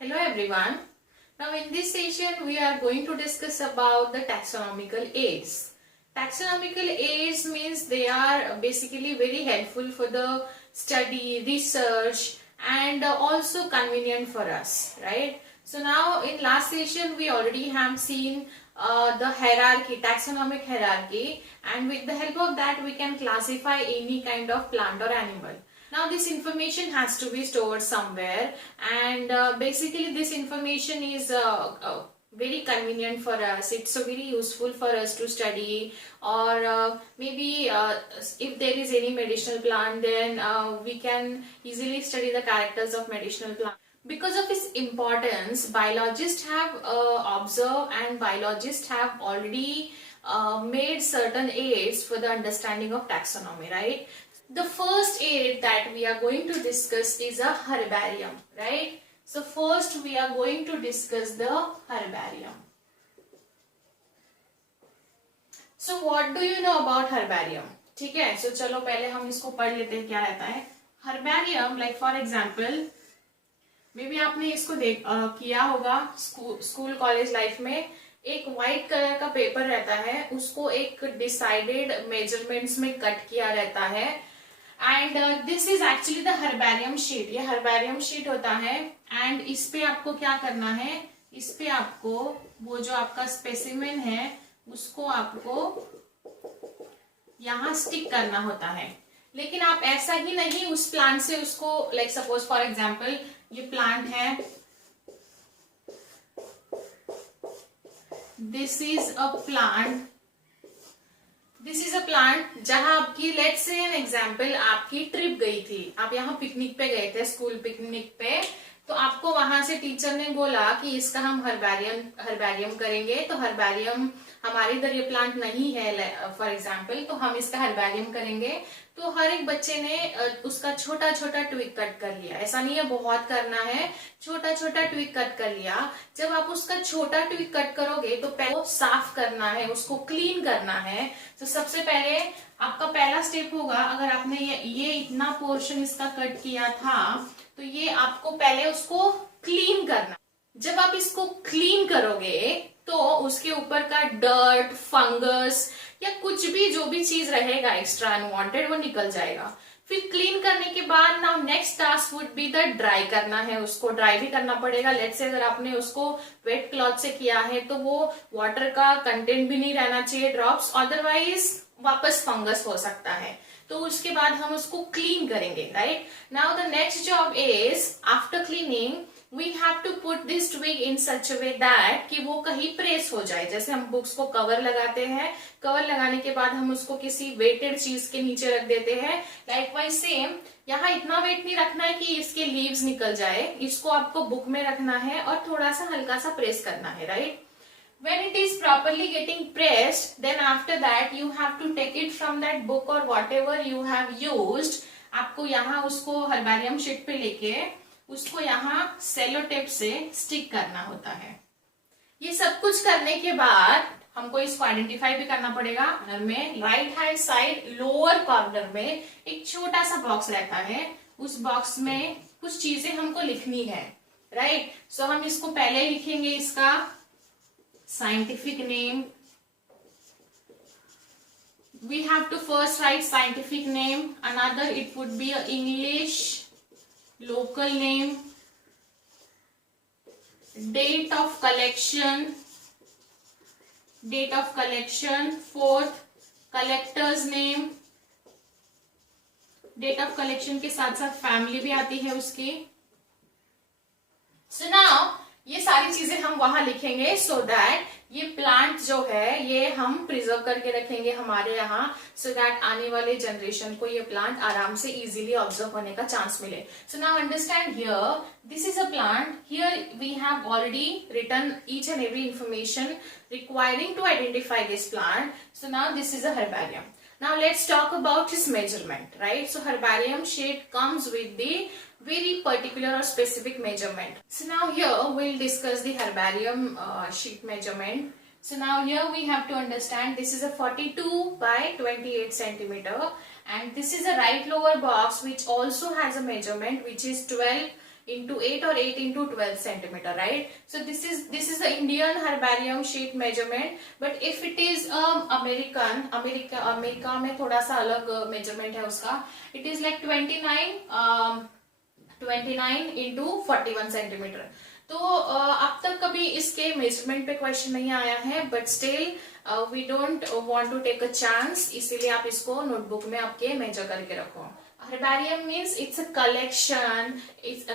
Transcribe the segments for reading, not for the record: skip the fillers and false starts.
Hello everyone. Now in this session we are going to discuss about the taxonomical aids. Taxonomical aids means they are basically very helpful for the study, research and also convenient for us, right? So now in last session we already have seen the hierarchy, taxonomic hierarchy, and with the help of that we can classify any kind of plant or animal. Now this information has to be stored somewhere, and basically this information is very convenient for us. It's so very useful for us to study, or maybe if there is any medicinal plant, then we can easily study the characters of medicinal plant. Because of its importance, biologists have observed, and biologists have already made certain aids for the understanding of taxonomy, right? The first aid that we are going to discuss is a herbarium, right? So first we are going to discuss the herbarium. So what do you know about herbarium? ठीक है, so चलो पहले हम इसको पढ़ लेते हैं क्या रहता है. Herbarium, like for example, maybe आपने इसको किया होगा स्कूल कॉलेज लाइफ में. एक व्हाइट कलर का पेपर रहता है, उसको एक डिसाइडेड मेजरमेंट्स में कट किया रहता है, and this is actually the herbarium sheet. ये हर्बेरियम शीट होता है, एंड इस पे आपको क्या करना है, इस पे आपको वो जो आपका स्पेसिमेन है उसको आपको यहाँ स्टिक करना होता है. लेकिन आप ऐसा ही नहीं उस प्लांट से उसको, लाइक सपोज फॉर एग्जाम्पल ये प्लांट है, दिस इज अ प्लांट जहां आपकी, लेट्स से एन एग्जाम्पल, आपकी ट्रिप गई थी, आप यहाँ पिकनिक पे गए थे, स्कूल पिकनिक पे, तो आपको वहां से टीचर ने बोला कि इसका हम हर्बेरियम करेंगे. तो हर्बेरियम हमारे इधर ये प्लांट नहीं है फॉर एग्जाम्पल, तो हम इसका हर्बेरियम करेंगे. तो हर एक बच्चे ने उसका छोटा छोटा ट्विक कट कर लिया. ऐसा नहीं है बहुत करना है, छोटा छोटा ट्विक कट कर लिया. जब आप उसका छोटा ट्विक कट करोगे तो पहले साफ करना है, उसको क्लीन करना है. तो सबसे पहले आपका पहला स्टेप होगा, अगर आपने ये इतना पोर्शन इसका कट किया था, तो ये आपको पहले उसको क्लीन करना. जब आप इसको क्लीन करोगे तो उसके ऊपर का डर्ट, फंगस या कुछ भी जो भी चीज रहेगा एक्स्ट्रा अनवांटेड, वो निकल जाएगा. फिर क्लीन करने के बाद now next task would be the dry करना है. उसको ड्राई भी करना पड़ेगा. लेट्स से अगर आपने उसको वेट क्लॉथ से किया है तो वो वाटर का कंटेंट भी नहीं रहना चाहिए ड्रॉप्स, अदरवाइज वापस फंगस हो सकता है. तो उसके बाद हम उसको क्लीन करेंगे, right. Now the next job is after cleaning we have to put this twig in such a way that कि वो कहीं प्रेस हो जाए. जैसे हम बुक्स को कवर लगाते हैं, कवर लगाने के बाद हम उसको किसी वेटेड चीज के नीचे रख देते हैं. लाइकवाइज सेम यहाँ इतना वेट नहीं रखना है कि इसके लीव्स निकल जाए, इसको आपको बुक में रखना है और थोड़ा सा हल्का सा प्रेस करना है, right. When it is properly getting pressed, then after that you have to take it from that book or whatever you have used. आपको यहाँ उसको हर्बेरियम शीट पे लेके उसको यहाँ सेलो टेप से स्टिक करना होता है. ये सब कुछ करने के बाद हमको इसको आइडेंटिफाई भी करना पड़ेगा. में right hand side lower corner में एक छोटा सा बॉक्स रहता है, उस बॉक्स में कुछ चीजें हमको लिखनी है, राइट. सो हम इसको पहले लिखेंगे इसका scientific name. We have to first write scientific name. Another it would be a English local name, date of collection, fourth collector's name. date of collection के साथ साथ फैमिली भी आती है उसकी. So now ये सारी चीजें हम वहां लिखेंगे so that ये प्लांट जो है ये हम प्रिजर्व करके रखेंगे हमारे यहाँ, so that आने वाले जनरेशन को ये प्लांट आराम से इजीली ऑब्जर्व होने का चांस मिले. So now understand here, this is a plant. Here we have already written each and every information requiring to identify this plant. So now this is a herbarium. Now let's talk about its measurement, right? So herbarium sheet comes with the very particular or specific measurement. So now here we'll discuss the herbarium sheet measurement. So now here we have to understand this is a 42 by 28 centimeter, and this is a right lower box which also has a measurement which is 12 into 8 or 8 into 12 centimeter, right? So this is the Indian herbarium sheet measurement. But if it is America में थोड़ा सा अलग measurement है उसका. It is like 29 into 41 centimetre. तो अब तक कभी इसके मेजरमेंट पे क्वेश्चन नहीं आया है, but still we don't want to take a chance, इसीलिए आप इसको नोटबुक में आपके मेजर करके रखो. Herbarium means it's a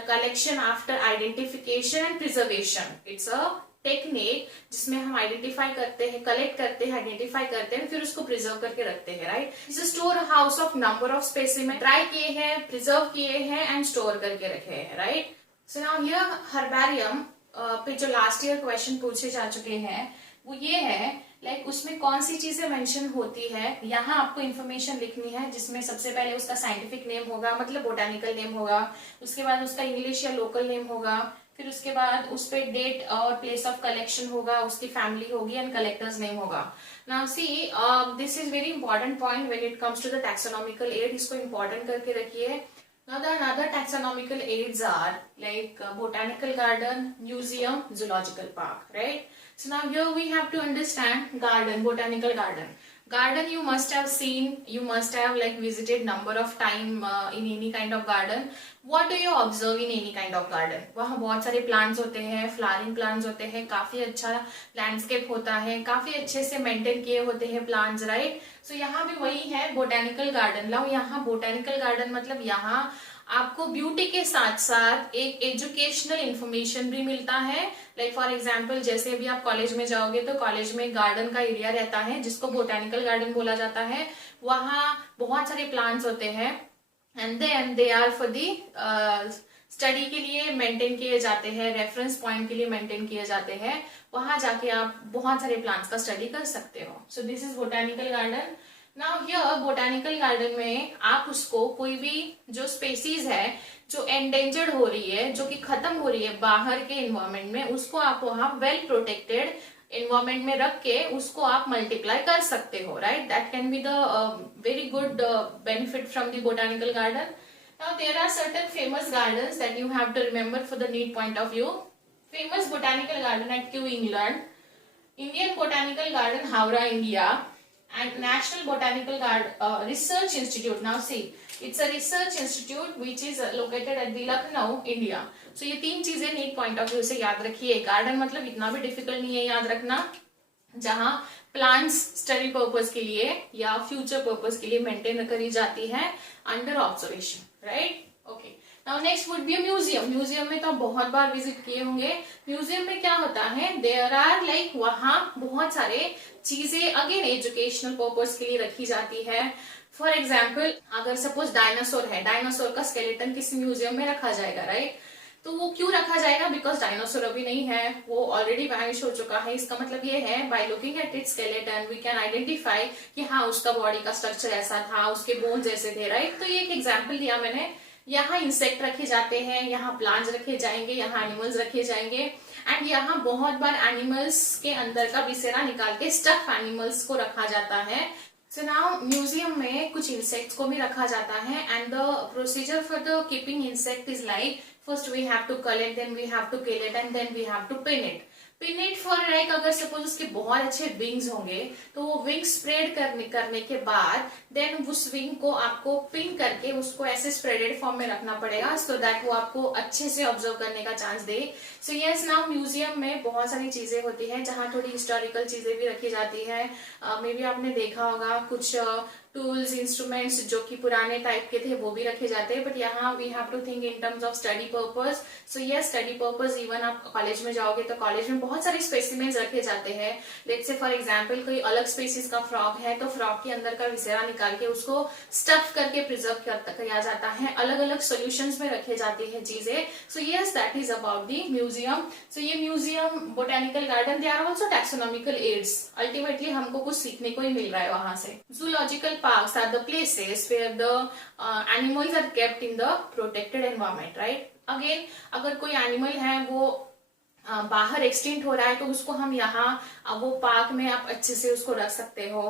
collection after identification and preservation. It's a technique जिसमें हम आइडेंटिफाई करते हैं, कलेक्ट करते हैं, आइडेंटिफाई करते हैं, फिर उसको प्रिजर्व करके रखते हैं, right. It's a store house of number of specimen, dry किए हैं, प्रिजर्व किए हैं एंड स्टोर करके रखे हैं, राइट. सो नाउ ये हर्बेरियम पे जो लास्ट ईयर क्वेश्चन पूछे जा चुके हैं वो ये है, लाइक उसमें कौन सी चीजें मेंशन होती है. यहाँ आपको इन्फॉर्मेशन लिखनी है जिसमें सबसे पहले उसका साइंटिफिक नेम होगा, मतलब बोटानिकल नेम होगा. उसके बाद उसका इंग्लिश या लोकल नेम होगा. फिर उसके बाद उस पे डेट और प्लेस ऑफ कलेक्शन होगा, उसकी फैमिली होगी एंड कलेक्टर्स नेम होगा. Now see this is very important point when it comes to the taxonomical aid. इसको इंपॉर्टेंट करके रखिए. Now the another taxonomical aids are like botanical garden, museum, zoological park, right? So now here we have to understand garden, botanical garden. Garden you must have seen, you must have like visited number of time in any kind of garden. What do you observe in any kind of garden? वहाँ बहुत सारे plants होते हैं, flowering plants होते हैं, काफी अच्छा landscape होता है, काफी अच्छे से maintain किए होते हैं plants, right? So यहाँ भी वही है botanical garden. लाओ यहाँ botanical garden मतलब यहाँ आपको ब्यूटी के साथ साथ एक एजुकेशनल इंफॉर्मेशन भी मिलता है. लाइक फॉर एग्जांपल जैसे अभी आप कॉलेज में जाओगे तो कॉलेज में गार्डन का एरिया रहता है जिसको बोटानिकल गार्डन बोला जाता है. वहाँ बहुत सारे प्लांट्स होते हैं and they are for the study के लिए मेंटेन किए जाते हैं, रेफरेंस पॉइंट के लिए मेंटेन किए जाते हैं. वहां जाके आप बहुत सारे प्लांट्स का स्टडी कर सकते हो. So this is botanical garden. Now here botanical garden में आप उसको कोई भी जो स्पेसीज है जो एंडेंजर्ड हो रही है, जो कि खत्म हो रही है बाहर के एनवायरमेंट में, उसको आप वहां वेल प्रोटेक्टेड एनवायरमेंट में रख के उसको आप मल्टीप्लाई कर सकते हो, right. That can be the very good benefit from the botanical garden. Now there are certain famous gardens that you have to remember for the NEET point of view. Famous botanical garden at Kew, England, Indian Botanical Garden, Howrah, India, and National Botanical Garden Research Institute. Now see, it's a research institute which is located at the Lucknow, India. So ये तीन चीजें NEET point of view से याद रखिए. Garden मतलब इतना भी difficult नहीं है याद रखना, जहाँ प्लांट्स स्टडी पर्पस के लिए या फ्यूचर पर्पस के लिए मेंटेन करी जाती है under observation, right. Okay, now next would be museum. Museum में तो आप बहुत बार विजिट किए होंगे. म्यूजियम में क्या होता है, देयर आर लाइक वहां बहुत सारे चीजें अगेन एजुकेशनल पर्पस के लिए रखी जाती है. फॉर एग्जाम्पल अगर सपोज डायनासोर है, डायनासोर का स्केलेटन किसी म्यूजियम में रखा जाएगा, राइट. तो वो क्यों रखा जाएगा, बिकॉज डायनासोर अभी नहीं है, वो ऑलरेडी वैनिश हो चुका है. इसका मतलब ये है by looking at its skeleton we can identify कि हाँ उसका बॉडी का स्ट्रक्चर ऐसा था, उसके बोन्स ऐसे थे, राइट. तो ये एक एग्जाम्पल दिया मैंने. यहाँ इंसेक्ट रखे जाते हैं, यहाँ प्लांट्स रखे जाएंगे, यहाँ एनिमल्स रखे जाएंगे एंड यहाँ बहुत बार एनिमल्स के अंदर का विसेरा निकाल के स्टफ एनिमल्स को रखा जाता है. सो नाउ म्यूजियम में कुछ इंसेक्ट्स को भी रखा जाता है and the procedure for the keeping insect is like first we have to collect, then we have to kill it and then we have to pin it. Pin it for like अगर suppose उसके बहुत अच्छे wings होंगे तो वो wing spread करने के बाद देन उस विंग को आपको पिन करके उसको ऐसे स्प्रेडेड फॉर्म में रखना पड़ेगा सो दैट वो आपको अच्छे से ऑब्जर्व करने का चांस दे. सो यस, नाउ म्यूजियम में बहुत सारी चीजें होती है जहाँ थोड़ी हिस्टोरिकल चीजें भी रखी जाती है. मे बी आपने देखा होगा कुछ टूल्स इंस्ट्रूमेंट्स जो कि पुराने टाइप के थे वो भी रखे जाते हैं. बट यहाँ we have to think in terms of study purpose. So yes, study purpose even आप कॉलेज में जाओगे तो कॉलेज में बहुत सारे स्पेसिमेंस रखे जाते हैं. लेट्स से फॉर एग्जांपल कोई अलग स्पेसीज का फ्रॉग है तो फ्रॉग के अंदर का विसेरा निकाल के उसको स्टफ करके प्रिजर्व किया जाता है. अलग अलग सोल्यूशंस में रखे जाते हैं चीजें. So yes, that is about the museum. So ये museum, botanical garden, they are also taxonomical aids. Ultimately हमको कुछ सीखने को ही मिल रहा है वहां से. Zoological parks are the places where the animals are kept in the protected environment, right? Again, अगर कोई एनिमल है वो बाहर एक्सटिंक्ट हो रहा है तो उसको हम यहाँ वो पार्क में आप अच्छे से उसको रख सकते हो.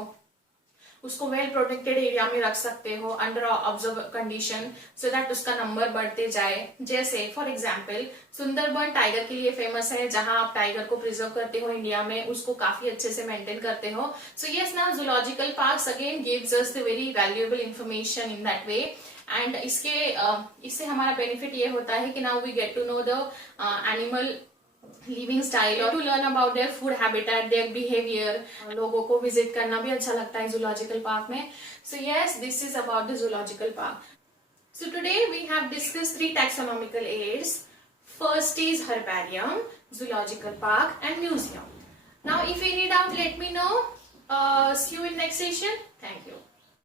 उसको वेल प्रोटेक्टेड एरिया में रख सकते हो under observe condition, so that उसका नंबर बढ़ते जाए। जैसे फॉर एग्जाम्पल सुंदरबन टाइगर के लिए फेमस है, जहां आप टाइगर को प्रिजर्व करते हो इंडिया में, उसको काफी अच्छे से मेंटेन करते हो। सो यस ना, zoological parks again gives us the very valuable information in that way. And इससे हमारा बेनिफिट ये होता है कि now we get to know the animal living style और to learn about their food habitat, their behaviour. लोगों को visit करना भी अच्छा लगता है जूलॉजिकल पार्क में। So yes, this is about the zoological park. So today we have discussed 3 taxonomical aids. First is herbarium, zoological park and museum. Now if any doubt, let me know. See you in next session. Thank you.